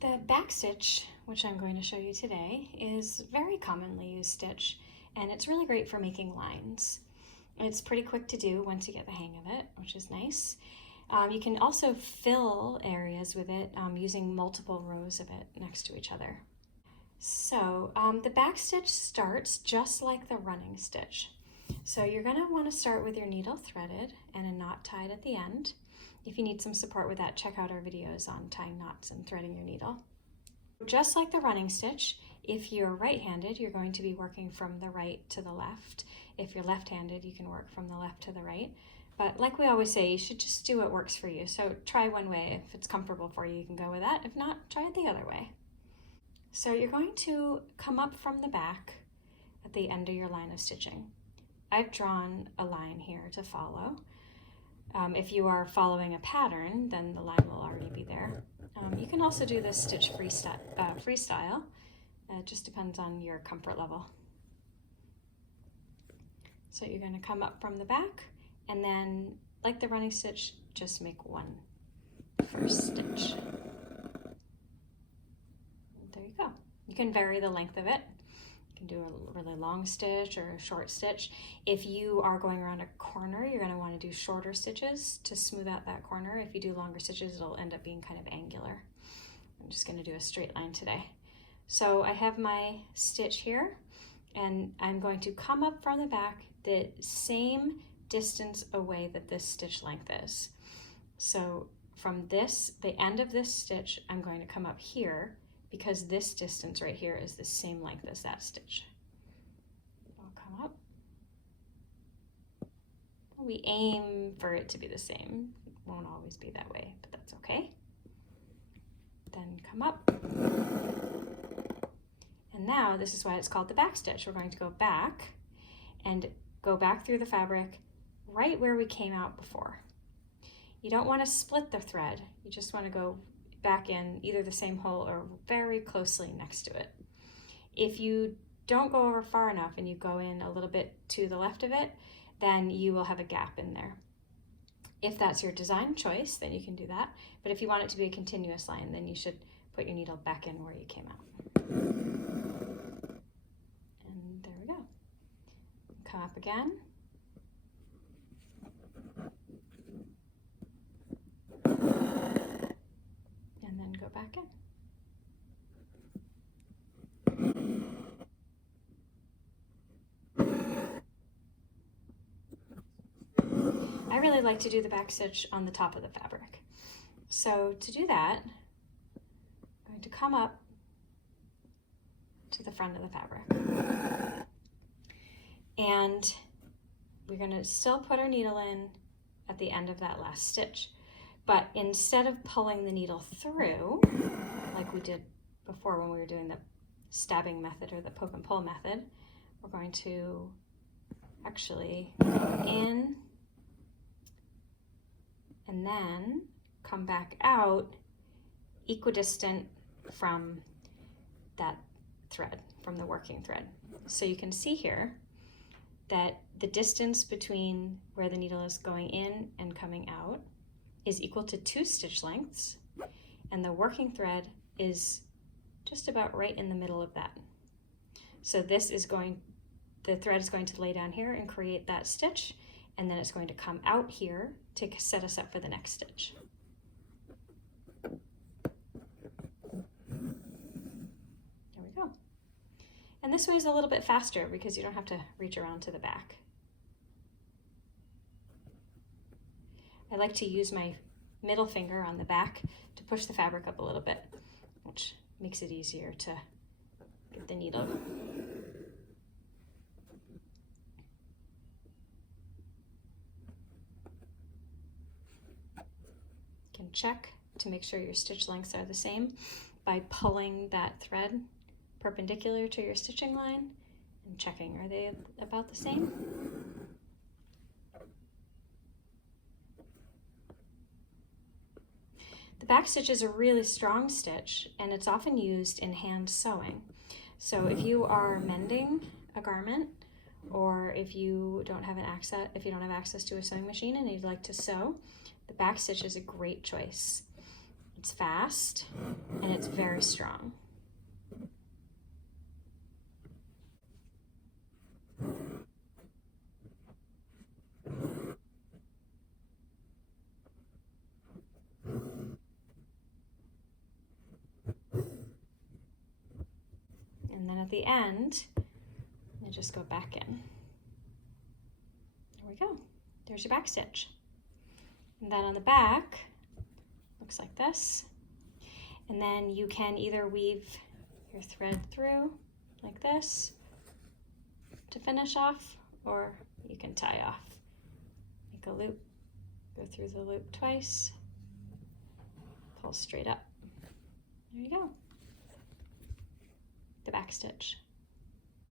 The backstitch, which I'm going to show you today, is a very commonly used stitch, and it's really great for making lines. It's pretty quick to do once you get the hang of it, which is nice. You can also fill areas with it using multiple rows of it next to each other. So the backstitch starts just like the running stitch. So you're going to want to start with your needle threaded and a knot tied at the end. If you need some support with that, check out our videos on tying knots and threading your needle. Just like the running stitch, if you're right-handed, you're going to be working from the right to the left. If you're left-handed, you can work from the left to the right. But like we always say, you should just do what works for you. So try one way. If it's comfortable for you, you can go with that. If not, try it the other way. So you're going to come up from the back at the end of your line of stitching. I've drawn a line here to follow. If you are following a pattern, then the line will already be there. You can also do this stitch freestyle. It just depends on your comfort level. So you're going to come up from the back, and then, like the running stitch, just make one first stitch. There you go. You can vary the length of it. You can do a really long stitch or a short stitch. If you are going around a corner, you're going to want to do shorter stitches to smooth out that corner. If you do longer stitches, it'll end up being kind of angular. I'm just going to do a straight line today. So I have my stitch here, and I'm going to come up from the back the same distance away that this stitch length is. So from this, the end of this stitch, I'm going to come up here, because this distance right here is the same length as that stitch. I'll come up. We aim for it to be the same. It won't always be that way, but that's okay. Then come up. And now this is why it's called the back stitch. We're going to go back and go back through the fabric right where we came out before. You don't want to split the thread. You just want to go back in either the same hole or very closely next to it. If you don't go over far enough and you go in a little bit to the left of it, then you will have a gap in there. If that's your design choice, then you can do that. But if you want it to be a continuous line, then you should put your needle back in where you came out. And there we go. Come up again. And then go back in. I really like to do the back stitch on the top of the fabric. So to do that, I'm going to come up to the front of the fabric. And we're going to still put our needle in at the end of that last stitch. But instead of pulling the needle through, like we did before when we were doing the stabbing method or the poke and pull method, we're going to actually go in and then come back out equidistant from that thread, from the working thread. So you can see here that the distance between where the needle is going in and coming out is equal to 2 stitch lengths, and the working thread is just about right in the middle of that. So this is the thread is going to lay down here and create that stitch, and then it's going to come out here to set us up for the next stitch. There we go. And this way is a little bit faster because you don't have to reach around to the back. I like to use my middle finger on the back to push the fabric up a little bit, which makes it easier to get the needle. You can check to make sure your stitch lengths are the same by pulling that thread perpendicular to your stitching line and checking, are they about the same? The back stitch is a really strong stitch, and it's often used in hand sewing. So if you are mending a garment, or if you don't have access to a sewing machine and you'd like to sew, the back stitch is a great choice. It's fast and it's very strong. And then at the end, I just go back in. There we go. There's your back stitch. And then on the back, looks like this. And then you can either weave your thread through like this to finish off, or you can tie off. Make a loop, go through the loop twice, pull straight up. There you go. The back stitch.